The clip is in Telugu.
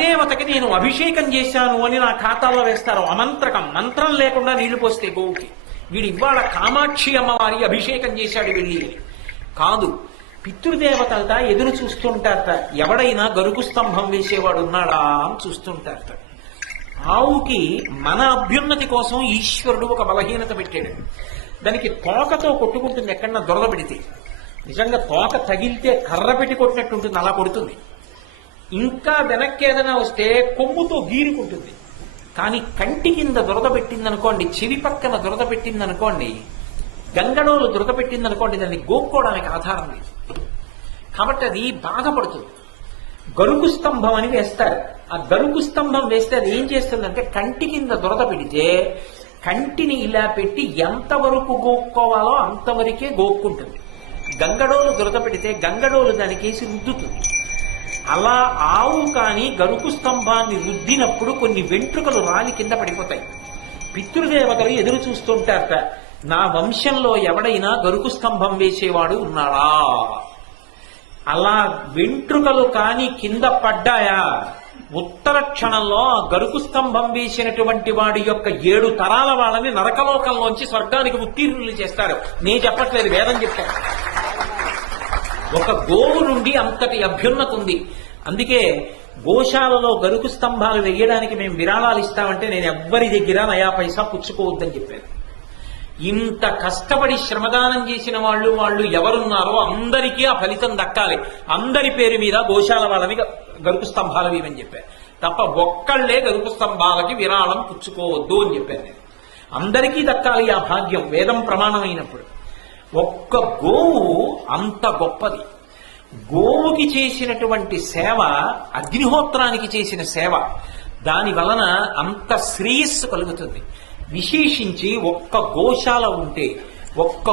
దేవతకి నేను అభిషేకం చేశాను అని నా ఖాతాలో వేస్తారు. అమంత్రకం, మంత్రం లేకుండా నీళ్లు పోస్తే గోవుకి. వీడు ఇవాళ కామాక్షి అమ్మవారి అభిషేకం చేశాడు వెళ్ళి. కాదు, పితృదేవతలట ఎదురు చూస్తుంటారట. ఎవడైనా గరుకు స్తంభం వేసేవాడు ఉన్నాడా అని చూస్తుంటారట. ఆవుకి మన అభ్యున్నతి కోసం ఈశ్వరుడు ఒక బలహీనత పెట్టాడు. దానికి తోకతో కొట్టుకుంటుంది ఎక్కడన్నా దొరద పెడితే. నిజంగా తోక తగిలితే కర్ర పెట్టి కొట్టినట్టు ఉంటుంది, అలా కొడుతుంది. ఇంకా వెనక్కి ఏదైనా వస్తే కొమ్ముతో గీరుకుంటుంది. కానీ కంటి కింద దురద పెట్టిందనుకోండి, చెవి పక్కన దురద పెట్టిందనుకోండి, గంగడోలు దురద పెట్టిందనుకోండి, దాన్ని గోక్కోవడానికి ఆధారం లేదు. కాబట్టి అది బాధపడుతుంది. గరుకు స్తంభం అని వేస్తారు. ఆ గరుకు స్తంభం వేస్తే అది ఏం చేస్తుందంటే కంటి కింద దురద పెడితే కంటిని ఇలా పెట్టి ఎంతవరకు గోక్కోవాలో అంతవరకే గోక్కుంటుంది. గంగడోలు దురద పెడితే గంగడోలు దానికేసి రుద్దుతుంది. అలా ఆవు కాని గరుకు స్తంభాన్ని రుద్దినప్పుడు కొన్ని వెంట్రుకలు రాలి కింద పడిపోతాయి. పితృదేవతలు ఎదురు చూస్తుంటారట, నా వంశంలో ఎవడైనా గరుకు స్తంభం వేసేవాడు ఉన్నాడా. అలా వెంట్రుకలు కాని కింద పడ్డాయా, ఉత్తర క్షణంలో గరుకు స్తంభం వేసినటువంటి వాడి యొక్క 7 తరాల వాళ్ళని నరకలోకంలోంచి స్వర్గానికి ఉత్తీర్ణులు చేస్తారు. నేను చెప్పట్లేదు, వేదం చెప్తాను. ఒక గోవు నుండి అంతటి అభ్యున్నతి ఉంది. అందుకే గోశాలలో గరుకు స్తంభాలు వేయడానికి మేము విరాళాలు ఇస్తామంటే నేను ఎవ్వరి దగ్గర నయా పైసా పుచ్చుకోవద్దని చెప్పాను. ఇంత కష్టపడి శ్రమదానం చేసిన వాళ్ళు ఎవరున్నారో అందరికీ ఆ ఫలితం దక్కాలి. అందరి పేరు మీద గోశాల వాళ్ళని గరుకు స్తంభాలు వేయమని చెప్పారు. తప్ప ఒక్కళ్లే గరుకు స్తంభాలకి విరాళం పుచ్చుకోవద్దు అని చెప్పాను నేను. అందరికీ దక్కాలి ఆ భాగ్యం, వేదం ప్రమాణమైనప్పుడు. ఒక్క గోవు అంత గొప్పది. గోవుకి చేసినటువంటి సేవ అగ్నిహోత్రానికి చేసిన సేవ. దాని వలన అంత శ్రేయస్సు కలుగుతుంది. విశేషించి ఒక్క గోశాల ఉంటే, ఒక్క